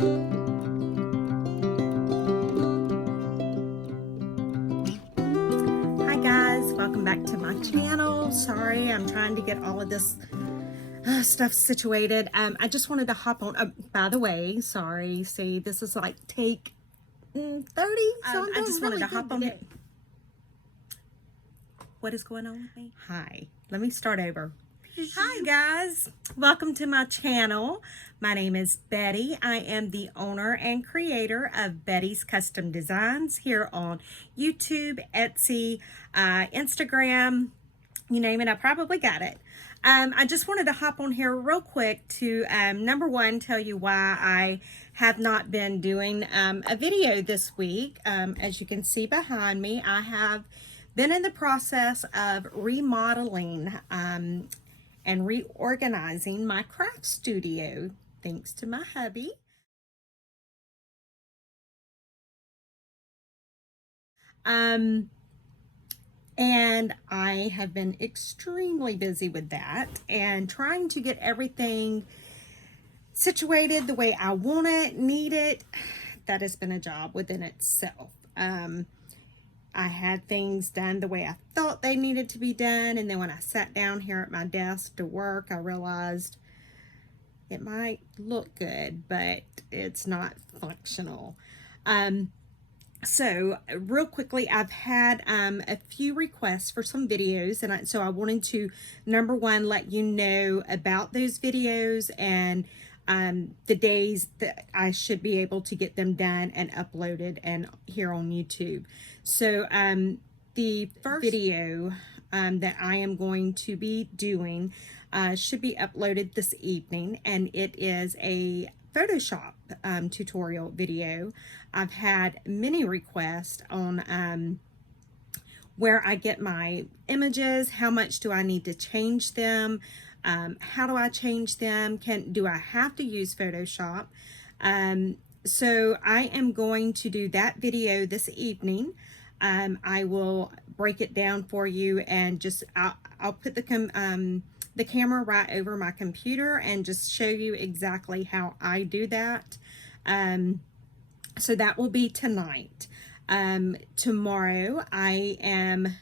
Hi guys, welcome back to my channel. Sorry, I'm trying to get all of this stuff situated. I just wanted to hop on. By the way, sorry. See, this is like take 30. So I just wanted to hop on it. What is going on with me? Hi. Let me start over. Hi guys, welcome to my channel. My name is Betty. I am the owner and creator of Betty's Custom Designs here on YouTube, Etsy, Instagram, you name it, I probably got it. I just wanted to hop on here real quick to number one, tell you why I have not been doing a video this week. As you can see behind me, I have been in the process of remodeling and reorganizing my craft studio, thanks to my hubby. And I have been extremely busy with that and trying to get everything situated the way I want it, need it. That has been a job within itself. I had things done the way I thought they needed to be done, and then when I sat down here at my desk to work, I realized it might look good, but it's not functional. So real quickly, I've had a few requests for some videos, and so I wanted to, number one, let you know about those videos and the days that I should be able to get them done and uploaded and here on YouTube. So the first video that I am going to be doing should be uploaded this evening, and it is a Photoshop tutorial video. I've had many requests on where I get my images, how much do I need to change them, how do I change them, do I have to use Photoshop? So I am going to do that video this evening. I will break it down for you, and just I'll put the camera right over my computer and just show you exactly how I do that. So that will be tonight. Tomorrow I am,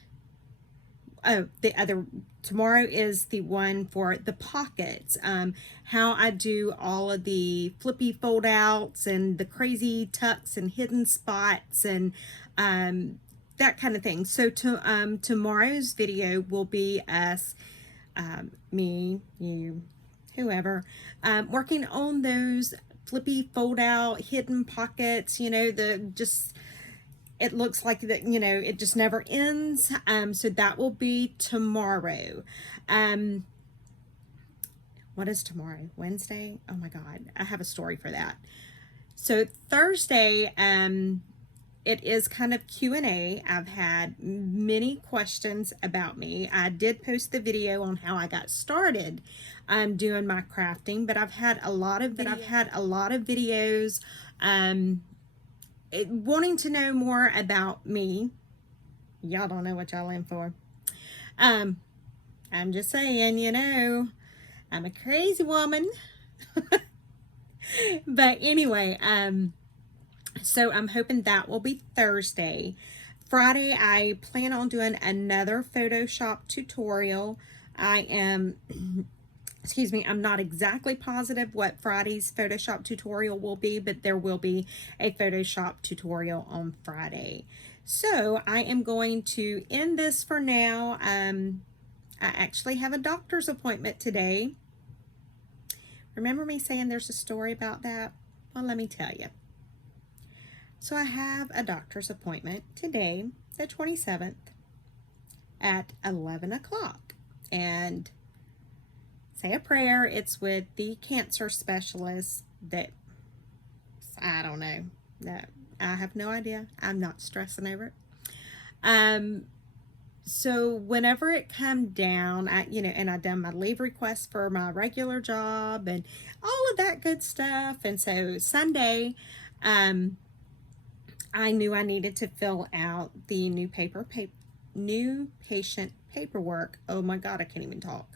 tomorrow is the one for the pockets, how I do all of the flippy fold outs and the crazy tucks and hidden spots and that kind of thing. So tomorrow's video will be us, me, you, whoever, working on those flippy fold out hidden pockets, you know, it looks like that, you know, it just never ends. So that will be tomorrow. What is tomorrow? Wednesday? Oh my God, I have a story for that. So Thursday, it is kind of Q&A. I've had many questions about me. I did post the video on how I got started doing my crafting, but I've had a lot of videos wanting to know more about me. Y'all don't know what y'all in for. I'm just saying, you know, I'm a crazy woman. But anyway, so I'm hoping that will be Thursday. Friday, I plan on doing another Photoshop tutorial. I am, excuse me, I'm not exactly positive what Friday's Photoshop tutorial will be, but there will be a Photoshop tutorial on Friday. So I am going to end this for now. I actually have a doctor's appointment today. Remember me saying there's a story about that? Well, let me tell you. So I have a doctor's appointment today, the 27th, at 11 o'clock. And say a prayer. It's with the cancer specialist that, I don't know. I have no idea. I'm not stressing over it. So whenever it come down, and I done my leave request for my regular job and all of that good stuff. And so Sunday, I knew I needed to fill out the new patient paperwork. Oh my God, I can't even talk.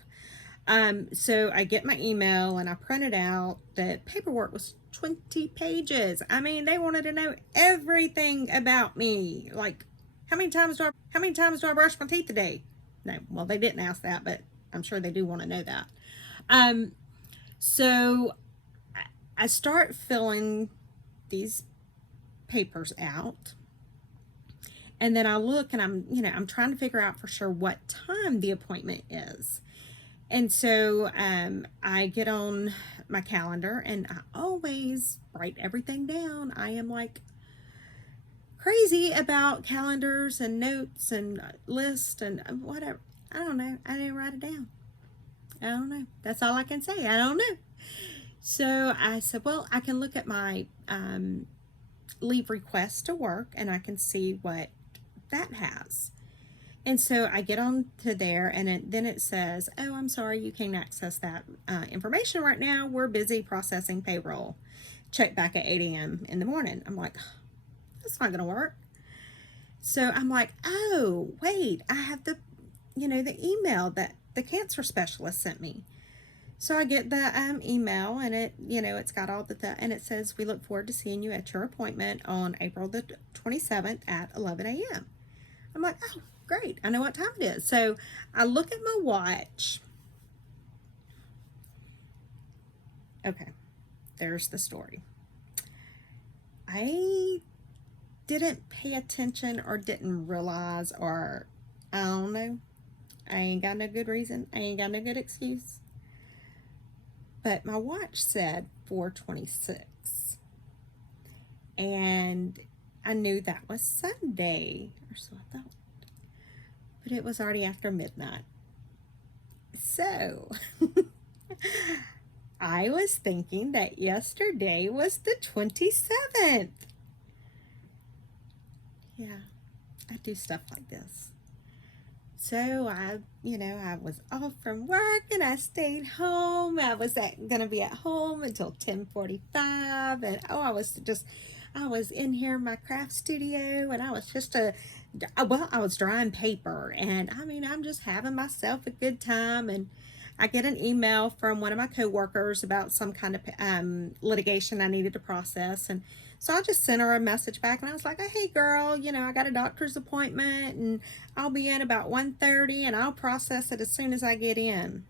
So I get my email and I print it out. The paperwork was 20 pages. I mean, they wanted to know everything about me. Like, how many times do I brush my teeth a day? No, well, they didn't ask that, but I'm sure they do want to know that. So I start filling these papers out. And then I look and I'm trying to figure out for sure what time the appointment is. And so I get on my calendar and I always write everything down. I am like crazy about calendars and notes and lists and whatever. I don't know. I didn't write it down. I don't know. That's all I can say. I don't know. So I said, well, I can look at my leave request to work and I can see what that has. And so I get on to there and then it says, oh, I'm sorry, you can't access that information right now. We're busy processing payroll. Check back at 8 a.m. in the morning. I'm like, that's not going to work. So I'm like, oh, wait, I have the email that the cancer specialist sent me. So I get the email and it's got all and it says, we look forward to seeing you at your appointment on April the 27th at 11 a.m. I'm like, oh, great. I know what time it is. So I look at my watch. Okay, there's the story. I didn't pay attention or didn't realize, or I don't know. I ain't got no good reason. I ain't got no good excuse. But my watch said 4:26. And I knew that was Sunday, or so I thought. But it was already after midnight. So I was thinking that yesterday was the 27th. Yeah, I do stuff like this. So I was off from work and I stayed home. I was gonna be at home until 10:45, and I was in here in my craft studio, and I was drying paper, and I'm just having myself a good time. And I get an email from one of my coworkers about some kind of litigation I needed to process, and so I just sent her a message back, and I was like, oh, hey girl, I got a doctor's appointment and I'll be in about 1:30 and I'll process it as soon as I get in.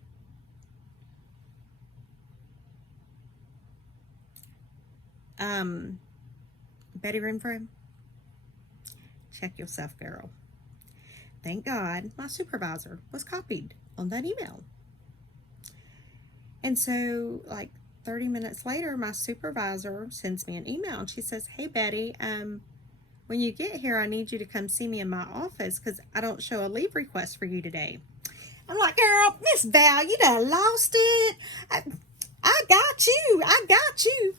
Betty Renfro, check yourself, girl. Thank God my supervisor was copied on that email. And so, like 30 minutes later, my supervisor sends me an email and she says, hey, Betty, when you get here, I need you to come see me in my office because I don't show a leave request for you today. I'm like, girl, Miss Val, you done lost it. I got you. I got you.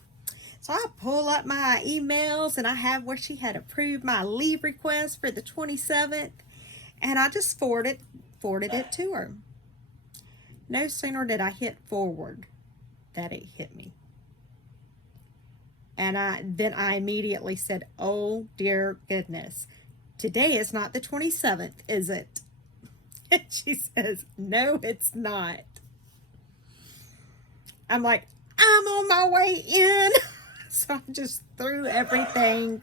So I pull up my emails and I have where she had approved my leave request for the 27th. And I just forwarded it to her. No sooner did I hit forward that it hit me. And then I immediately said, oh dear goodness, today is not the 27th, is it? And she says, no, it's not. I'm like, I'm on my way in. So I just threw everything.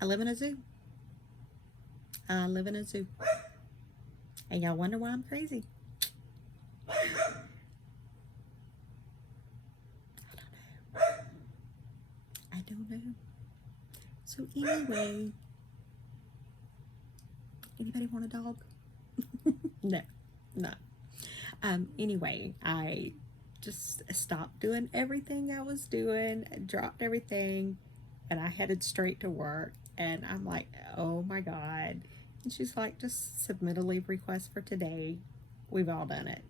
I live in a zoo. And y'all wonder why I'm crazy. I don't know. So anyway, anybody want a dog? No. Anyway, I just stopped doing everything I was doing, dropped everything, and I headed straight to work. And I'm like, oh my God. And she's like, just submit a leave request for today. We've all done it.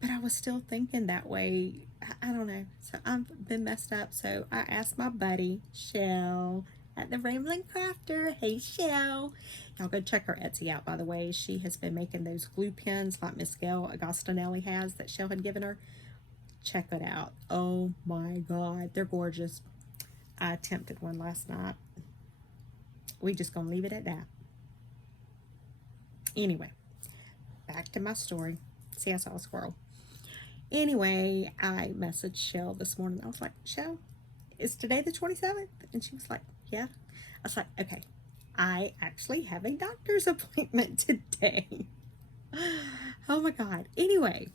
But I was still thinking that way. I don't know. So I've been messed up. So I asked my buddy, Chelle, at the Ramblin Crafter. Hey, Chelle. Y'all go check her Etsy out, by the way. She has been making those glue pens like Miss Gail Agostinelli has that Chelle had given her. Check it out. Oh my God. They're gorgeous. I attempted one last night. We just gonna leave it at that. Anyway, back to my story. See, I saw a squirrel. Anyway, I messaged Chelle this morning. I was like, Chelle, is today the 27th? And she was like, yeah. I was like, okay, I actually have a doctor's appointment today. Oh my God. Anyway,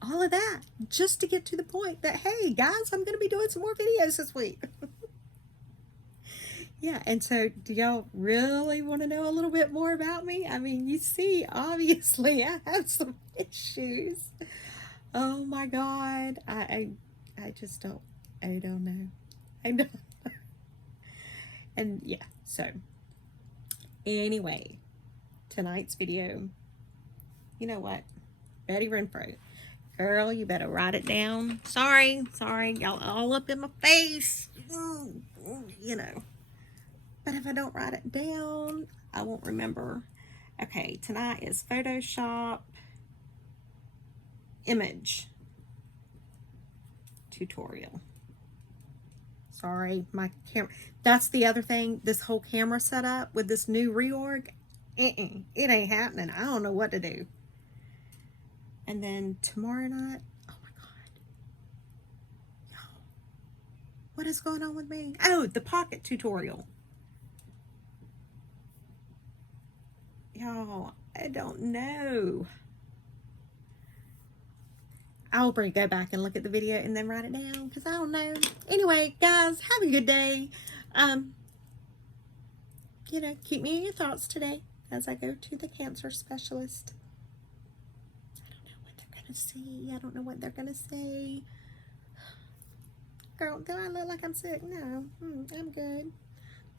all of that just to get to the point that, hey guys, I'm going to be doing some more videos this week. Yeah, and so do y'all really want to know a little bit more about me? I mean, you see, obviously I have some issues. Oh my God. I just don't know. I don't. And yeah, so anyway, tonight's video, you know what? Betty Renfro. Girl, you better write it down. Sorry, y'all all up in my face. You know. But if I don't write it down, I won't remember. Okay, tonight is Photoshop image tutorial. Sorry, my camera. That's the other thing. This whole camera setup with this new reorg, it ain't happening. I don't know what to do. And then tomorrow night, oh my God. Y'all, what is going on with me? Oh, the pocket tutorial. Y'all, I don't know. I'll go back and look at the video and then write it down because I don't know. Anyway, guys, have a good day. You know, keep me in your thoughts today as I go to the cancer specialist. I don't know what they're gonna see. I don't know what they're gonna say. Girl, do I look like I'm sick? No, I'm good.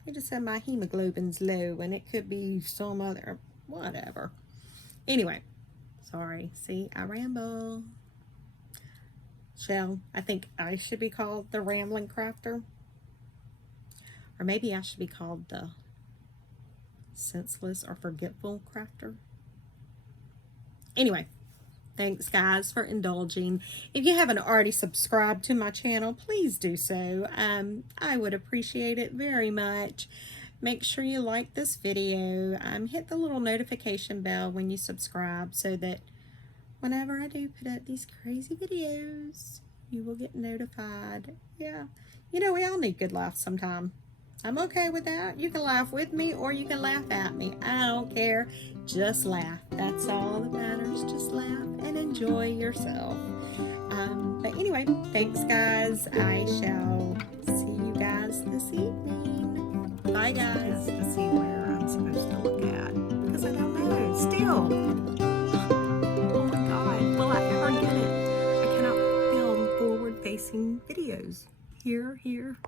They just said my hemoglobin's low and it could be some other, whatever. Anyway, sorry. See, I ramble. Chelle, I think I should be called the Rambling Crafter. Or maybe I should be called the Senseless or Forgetful Crafter. Anyway, thanks guys for indulging. If you haven't already subscribed to my channel, please do so. I would appreciate it very much. Make sure you like this video. Hit the little notification bell when you subscribe so that whenever I do put up these crazy videos, you will get notified. Yeah, you know, we all need good laughs sometime. I'm okay with that. You can laugh with me or you can laugh at me. I don't care. Just laugh. That's all that matters. Just laugh and enjoy yourself. But anyway, thanks guys. I shall see you guys this evening. Bye guys. To see where I'm supposed to look at because I don't know. Still. Oh my God. Will I ever get it? I cannot film forward-facing videos. Here.